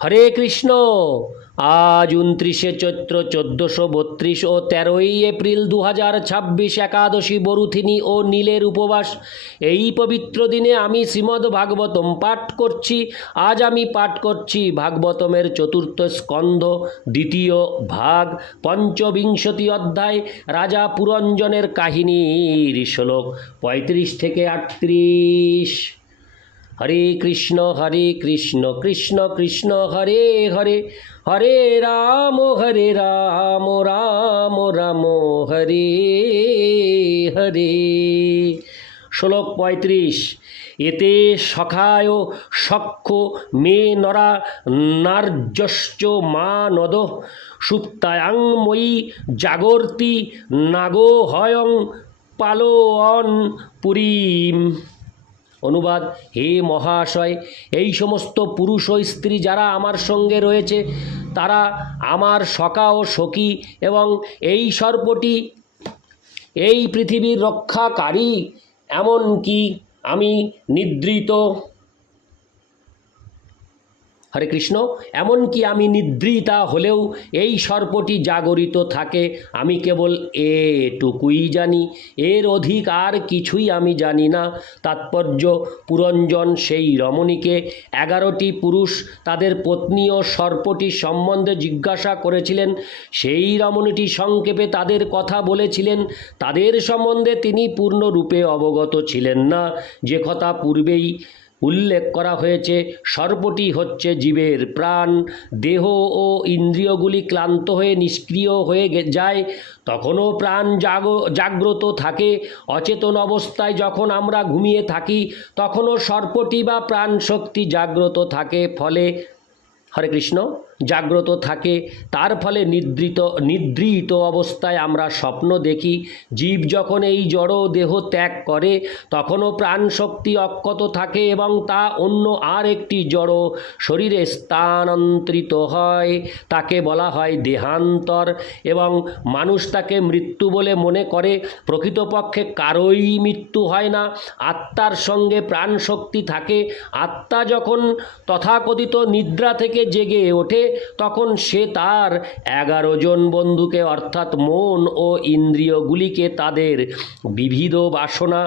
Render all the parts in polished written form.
হরে কৃষ্ণ। আজ 29শে চৈত্র 1432 ও 13ই এপ্রিল 2026 একাদশী বরুথিনী ও নীলের উপবাস। এই পবিত্র দিনে আমি শ্রীমদ্ ভাগবতম পাঠ করছি। আজ আমি পাঠ করছি ভাগবতমের চতুর্থ স্কন্ধ, দ্বিতীয় ভাগ, পঞ্চবিংশতি অধ্যায়, রাজা পুরঞ্জনের কাহিনীর শ্লোক 35 থেকে 38। হরে কৃষ্ণ কৃষ্ণ কৃষ্ণ হরে হরে, হরে রাম রাম রাম হরে হরে। শ্লোক 35। এতে সখায় সখ্য মে নরা নার্যশ্চ মা নদ সুপ্তায়াং ময়ি জাগর্তি নাগো হয়ং পালোয়ন পুরীম। অনুবাদ: হে মহাশয়, এই সমস্ত পুরুষ ও স্ত্রী যারা আমার সঙ্গে রয়েছে তারা আমার সখা ও সখী, এবং এই সর্পটি এই পৃথিবীর রক্ষাকারী। এমনকি আমি নিদ্রিত হরে কৃষ্ণ এমনকি আমি নিদ্রিতা হলেও এই সর্পটি জাগরিত থাকে। আমি কেবল এটুকুই জানি, এর অধিক আর কিছুই আমি জানি না। তাৎপর্য: পুরঞ্জন সেই রমণীকে 11টি পুরুষ তাদের পত্নী ও সর্পটি সম্বন্ধে জিজ্ঞাসা করেছিলেন। সেই রমণীটি সংক্ষেপে তাদের কথা বলেছিলেন। তাদের সম্বন্ধে তিনি পূর্ণরূপে অবগত ছিলেন না। যে কথা পূর্বেই উল্লেখ করা হয়েছে, সর্পটি হচ্ছে জীবের প্রাণ। দেহ ও ইন্দ্রিয়গুলি ক্লান্ত হয়ে নিষ্ক্রিয় হয়ে যায়, তখনও প্রাণ জাগ্রত থাকে। অচেতন অবস্থায় যখন আমরা ঘুমিয়ে থাকি তখনও সর্পটি বা প্রাণ শক্তি জাগ্রত থাকে, ফলে হরে কৃষ্ণ জাগ্রত থাকে। তার ফলে নিদ্রিত অবস্থায় আমরা স্বপ্ন দেখি। জীব যখন এই জড় দেহ ত্যাগ করে তখনও প্রাণ শক্তি অক্ষত থাকে এবং তা অন্য আর একটি জড় শরীরে স্থানান্তরিত হয়। তাকে বলা হয় দেহান্তর, এবং মানুষ তাকে মৃত্যু বলে মনে করে। প্রকৃতপক্ষে কারোই মৃত্যু হয় না। আত্মার সঙ্গে প্রাণ শক্তি থাকে। আত্মা যখন তথাকথিত নিদ্রা থেকে জেগে ওঠে তখন সে তার 11 জন বন্ধুকে অর্থাৎ মন ও ইন্দ্রিয়গুলিকে তাদের বিবিধ বাসনা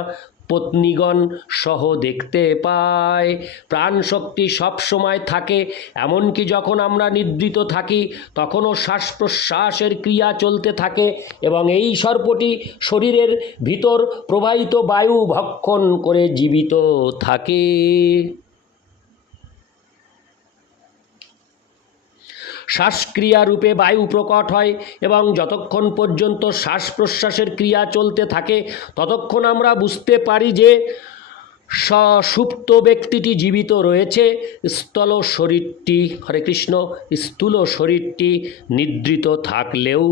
পত্নীগণ সহ দেখতে পায়। প্রাণ শক্তি সবসময় থাকে। এমনকি যখন আমরা নিদ্রিত থাকি তখনও শ্বাস প্রশ্বাসের ক্রিয়া চলতে থাকে, এবং এই সর্পটি শরীরের ভিতর প্রবাহিত বায়ু ভক্ষণ করে জীবিত থাকে। শ্বাসক্রিয়া রূপে বায়ু প্রকট হয়, এবং যতক্ষণ পর্যন্ত শ্বাস প্রশ্বাসের ক্রিয়া চলতে থাকে ততক্ষণ আমরা বুঝতে পারি যে সুপ্ত ব্যক্তিটি জীবিত রয়েছে। স্থূল শরীরটি নিদ্রিত থাকলেও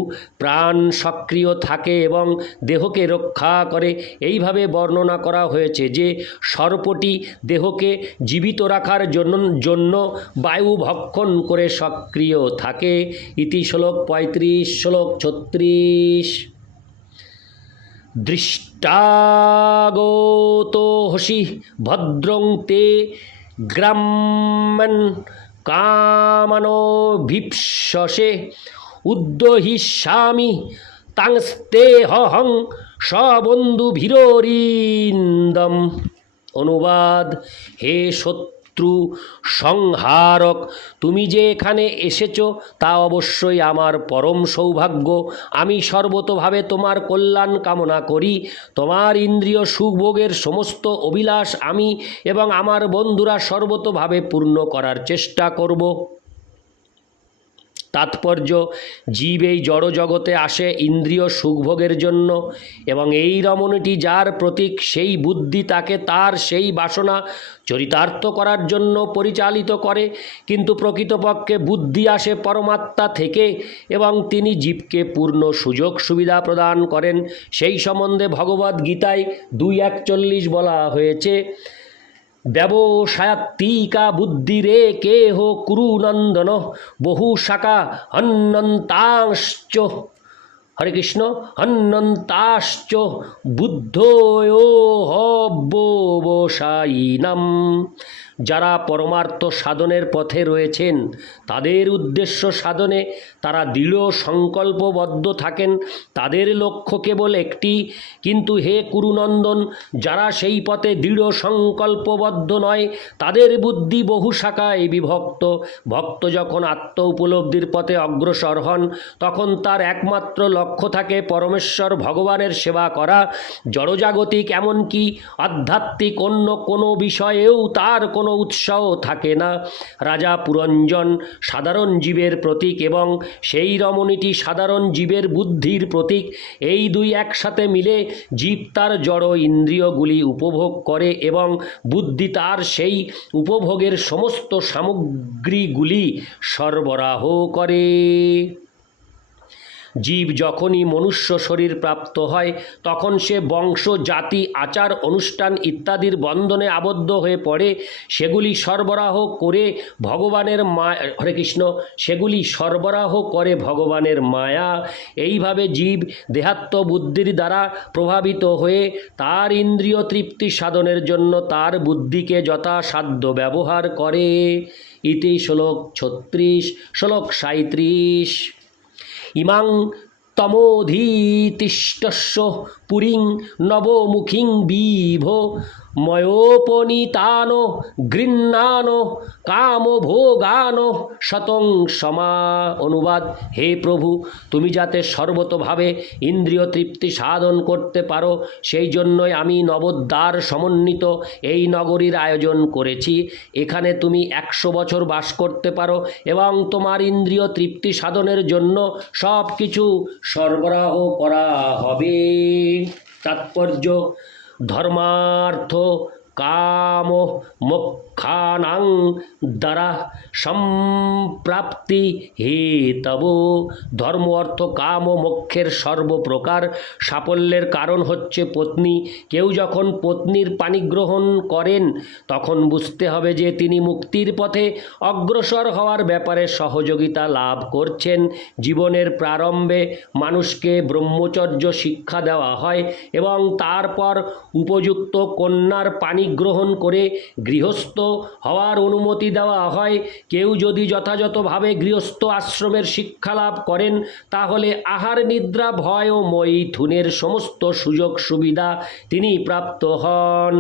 প্রাণ সক্রিয় থাকে এবং দেহকে রক্ষা করে। এইভাবে বর্ণনা করা হয়েছে যে সর্পটি দেহকে জীবিত রাখার জন্য বায়ু ভক্ষণ করে সক্রিয় থাকে। ইতি শ্লোক 35। শ্লোক 36। দৃষ্টাগতো হসি ভদ্রং তে গ্রাম্যন কামানো ভীপসে উদ্দহিষ্যামি তাংস্তেহং সবন্ধুভিররিন্দম। অনুবাদ: হে শত্রু সংহারক, তুমি যে এখানে এসেছ তা অবশ্যই আমার পরম সৌভাগ্য। আমি সর্বতোভাবে তোমার কল্যাণ কামনা করি। তোমার ইন্দ্রিয় সুখভোগের সমস্ত অভিলাষ আমি এবং আমার বন্ধুরা সর্বতোভাবে পূর্ণ করার চেষ্টা করব। তাৎপর্য: জীব এই জড় জগতে আসে ইন্দ্রিয় সুখভোগের জন্য, এবং এই রমণীটি যার প্রতীক, সেই বুদ্ধি তাকে তার সেই বাসনা চরিতার্থ করার জন্য পরিচালিত করে। কিন্তু প্রকৃতপক্ষে বুদ্ধি আসে পরমাত্মা থেকে, এবং তিনি জীবকে পূর্ণ সুযোগ সুবিধা প্রদান করেন। সেই সম্বন্ধে ভগবদ্গীতায় 2:41 বলা হয়েছে, ব্যবসায়াত্মিকা বুদ্ধিরে কেহ কুরুনন্দন বহু শাখা হন্যন্তাশ্চ। হরে কৃষ্ণ হন্যন্তাশ্চ বুদ্ধয়োহব্যবসায়িনাম। যারা পরমার্থ সাধনের পথে রয়েছেন তাদের উদ্দেশ্য সাধনে তারা দৃঢ় সংকল্পবদ্ধ থাকেন, তাদের লক্ষ্য কেবল একটি। কিন্তু হে কুরুনন্দন, যারা সেই পথে দৃঢ় সংকল্পবদ্ধ নয় তাদের বুদ্ধি বহু শাখায় বিভক্ত। ভক্ত যখন আত্ম উপলব্ধির পথে অগ্রসর হন তখন তার একমাত্র লক্ষ্য থাকে পরমেশ্বর ভগবানের সেবা করা। জড়জাগতিক এমনকি আধ্যাত্মিক অন্য কোনো বিষয়েও তার কোনো উৎসাহ থাকে না। রাজা পুরঞ্জন সাধারণ জীবের প্রতীক এবং সেই রমণীটি সাধারণ জীবের বুদ্ধির প্রতীক। এই দুই একসাথে মিলে জীব তার জড় ইন্দ্রিয়গুলি উপভোগ করে এবং বুদ্ধি তার সেই উপভোগের সমস্ত সামগ্রীগুলি সরবরাহ করে। জীব যখনই মনুষ্য শরীর প্রাপ্ত হয় তখন সে বংশ, জাতি, আচার অনুষ্ঠান ইত্যাদির বন্ধনে আবদ্ধ হয়ে পড়ে। সেগুলি সরবরাহ করে ভগবানের হরে কৃষ্ণ, সেগুলি সরবরাহ করে ভগবানের মায়া। এইভাবে জীব দেহাত্ম বুদ্ধির দ্বারা প্রভাবিত হয়ে তার ইন্দ্রিয় তৃপ্তি সাধনের জন্য তার বুদ্ধিকে যথাসাধ্য ব্যবহার করে। ইতি শ্লোক 36, শ্লোক 37। ইমাং তমোধীতিষ্টস্য পুরীং নবমুখীং বিভ ময়োপনীতানো গৃহ্ণানো কামভোগানো শতং সমা। অনুবাদ: হে প্রভু, তুমি যাতে সর্বতোভাবে ইন্দ্রিয় তৃপ্তি সাধন করতে পারো সেই জন্যই আমি নবোদ্বার সমন্বিত এই নগরীর আয়োজন করেছি। এখানে তুমি 100 বছর বাস করতে পারো এবং তোমার ইন্দ্রিয় তৃপ্তি সাধনের জন্য সব কিছু সরবরাহ করা হবে। তাৎপর্য: ধর্মার্থ কাম মোক্ষানাং দ্বারা সম্প্রাপ্তি হেতব। ধর্ম, অর্থ, কাম ও মোক্ষের সর্বপ্রকার সাফল্যের কারণ হচ্ছে পত্নী। কেউ যখন পত্নীর পাণিগ্রহণ করেন তখন বুঝতে হবে যে তিনি মুক্তির পথে অগ্রসর হওয়ার ব্যাপারে সহযোগিতা লাভ করছেন। জীবনের প্রারম্ভে মানুষকে ব্রহ্মচর্য শিক্ষা দেওয়া হয় এবং তারপর উপযুক্ত কন্যার পাণিগ্রহণ করে গৃহস্থ হওয়ার অনুমতি দেওয়া হয়। কেউ যদি যথাযথভাবে গৃহস্থ আশ্রমের শিক্ষা লাভ করেন তাহলে আহার, নিদ্রা, ভয় ও মৈথুনের সমস্ত সুযোগ সুবিধা তিনি প্রাপ্ত হন।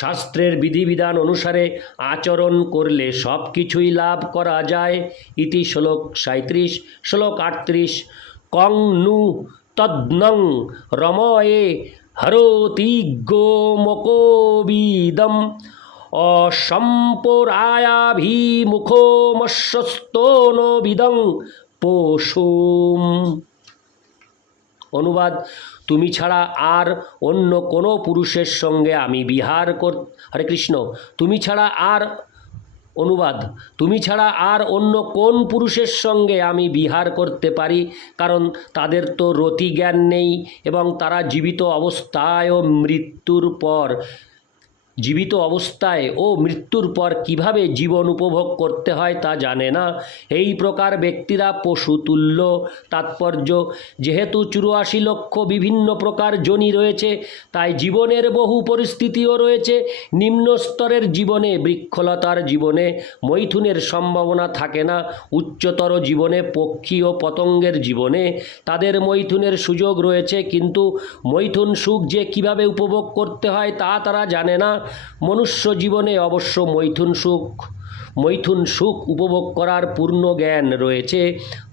শাস্ত্রের বিধিবিধান অনুসারে আচরণ করলে সব কিছুই লাভ করা যায়। ইতি শ্লোক 37, শ্লোক 38। কং নু তদ্নং রময়ে হরতিগোমকোবিদম অসম্পরায়াভিমুখোমস্বস্তনোবিদং পশুম। অনুবাদ: তুমি ছাড়া আর অন্য কোনো পুরুষের সঙ্গে আমি বিহার হরে কৃষ্ণ। তুমি ছাড়া আর অন্য কোন পুরুষের সঙ্গে আমি বিহার করতে পারি? কারণ তাদের তো রতি জ্ঞান নেই এবং তারা জীবিত অবস্থায় ও মৃত্যুর পর কিভাবে জীবন উপভোগ করতে হয় তা জানে না। এই প্রকার ব্যক্তিরা পশুতুল্য। তাৎপর্য: যেহেতু 84 লক্ষ বিভিন্ন প্রকার যোনি রয়েছে তাই জীবনের বহু পরিস্থিতিও রয়েছে। নিম্ন স্তরের জীবনে, বৃক্ষলতার জীবনে মৈথুনের সম্ভাবনা থাকে না। উচ্চতর জীবনে, পক্ষী ও পতঙ্গের জীবনে তাদের মৈথুনের সুযোগ রয়েছে, কিন্তু মৈথুন সুখ যে কিভাবে উপভোগ করতে হয় তা তারা জানে না। মনুষ্য জীবনে অবশ্য মৈথুন সুখ উপভোগ করার পূর্ণ জ্ঞান রয়েছে।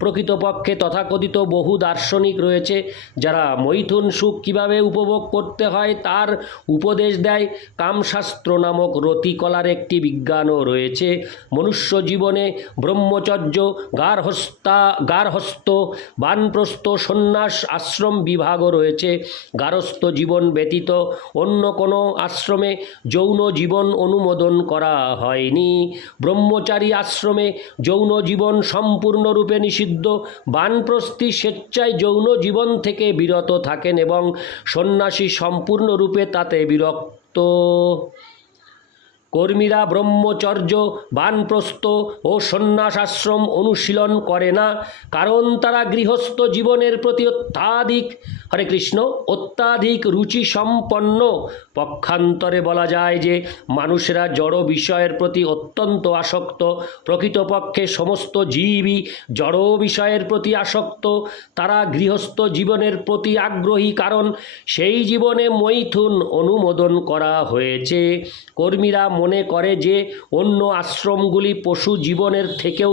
প্রকৃতপক্ষে তথাকথিত বহু দার্শনিক রয়েছে যারা মৈথুন সুখ কিভাবে উপভোগ করতে হয় তার উপদেশ দেয়। কামশাস্ত্র নামক রতিকলার একটি বিজ্ঞানও রয়েছে। মনুষ্য জীবনে ব্রহ্মচর্য, গার্হস্থ্য, বানপ্রস্থ, সন্ন্যাস আশ্রম বিভাগও রয়েছে। গার্হস্থ্য জীবন ব্যতীত অন্য কোনো আশ্রমে যৌন জীবন অনুমোদন করা হয়নি। ব্রহ্মচারী আশ্রমে যৌন জীবন সম্পূর্ণরূপে নিষিদ্ধ। বানপ্রস্থী স্বেচ্ছায় যৌন জীবন থেকে বিরত থাকেন এবং সন্ন্যাসী সম্পূর্ণরূপে তাতে বিরক্ত। কর্মীরা ব্রহ্মচর্য, বানপ্রস্থ ও সন্ন্যাস আশ্রম অনুশীলন করে না, কারণ তারা গৃহস্থ জীবনের প্রতি অত্যাধিক রুচি সম্পন্ন। পক্ষান্তরে বলা যায় যে মানুষেরা জড় বিষয়ের প্রতি অত্যন্ত আসক্ত। প্রকৃতপক্ষে সমস্ত জীবই জড় বিষয়ের প্রতি আসক্ত। তারা গৃহস্থ জীবনের প্রতি আগ্রহী, কারণ সেই জীবনে মৈথুন অনুমোদন করা হয়েছে। কর্মীরা মনে করে যে অন্য আশ্রমগুলি পশু জীবনের থেকেও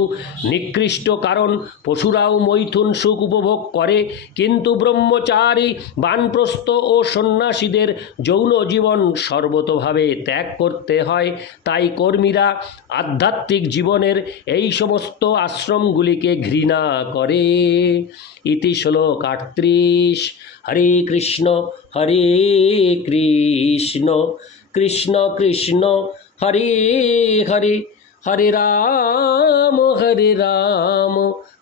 নিকৃষ্ট, কারণ পশুরাও মৈথুন সুখ উপভোগ করে, কিন্তু ব্রহ্মচারী, বানপ্রস্থ ও সন্ন্যাসীদের যৌন জীবন সর্বতোভাবে ত্যাগ করতে হয়। তাই কর্মীরা আধ্যাত্মিক জীবনের এই সমস্ত আশ্রমগুলিকে ঘৃণা করে। ইতি শ্লোক 38। হরে কৃষ্ণ কৃষ্ণ কৃষ্ণ হরে হরে, হরে রাম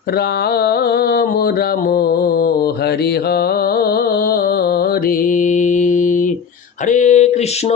রাম রাম হরে হরে। হরে কৃষ্ণ।